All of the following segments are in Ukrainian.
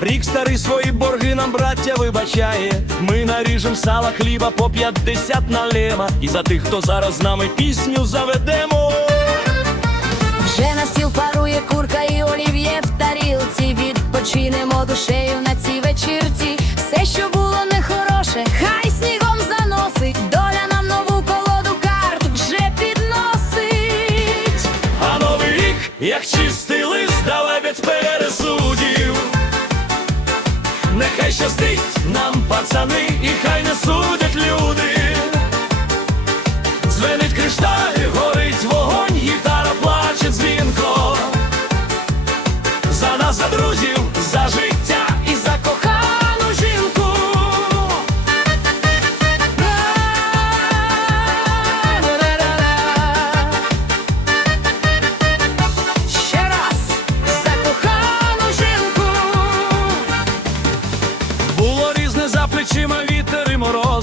Рік старий свої борги нам браття вибачає. Ми наріжем сала хліба по 50 налема. І за тих, хто зараз з нами пісню заведемо. Вже на стіл парує курка і олів'є в тарілці. Відпочинемо душею на цій вечірці. Все, що було нехороше, хай снігом заносить. Доля нам нову колоду карт вже підносить. А новий рік, як чистий лист, давай без пересудів. Нехай щастить нам, пацани, і хай не судять люди. Звенить кришталь, горить вогонь, гітара плаче дзвінко. За нас, за друзів,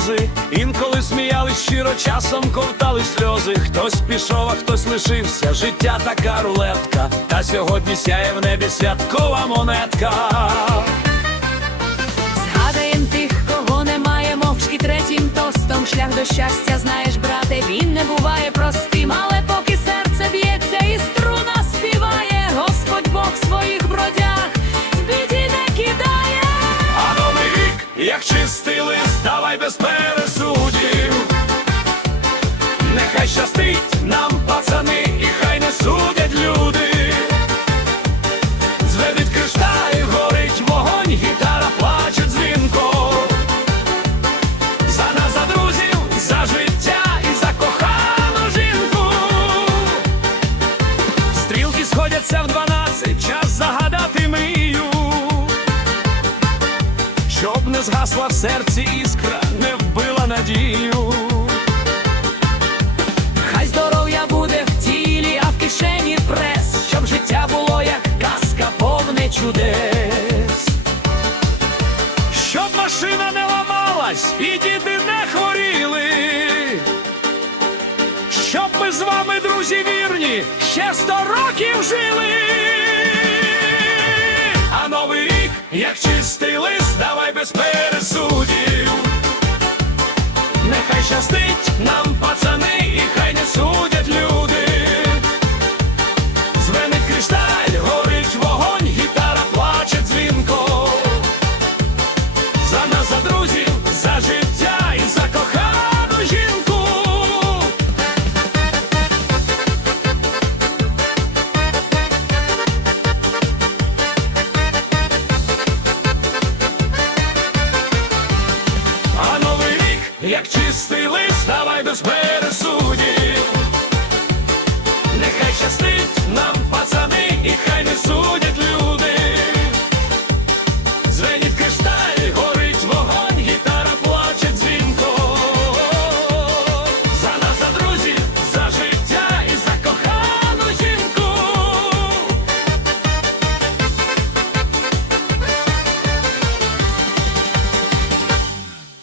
морози. Інколи сміялись щиро, часом ковтали сльози. Хтось пішов, а хтось лишився. Життя така рулетка. Та сьогодні сяє в небі святкова монетка. Згадаєм тих, кого немає, мовчки третім тостом. Шлях до щастя, знаєш, брате, він не буває простим, чистий лист, давай без пересудів. Нехай щастить нам, пацани, і хай не судять люди. Зведить кришталь, горить вогонь, гітара плаче дзвінко. За нас, за друзів, за життя і за кохану жінку. Стрілки сходяться в дванадцять, Щоб не згасла в серці іскра, не вбила надію. Хай здоров'я буде в тілі, а в кишені прес, щоб життя було як казка, повне чудес. Щоб машина не ламалась і діти не хворіли. Щоб ми з вами, друзі вірні, ще сто років жили. А новий рік, як чистий лист, без пересудів. Нехай щастить нам, чистий лист, давай без пересудів. Нехай щастить нам пацани, і хай не судять.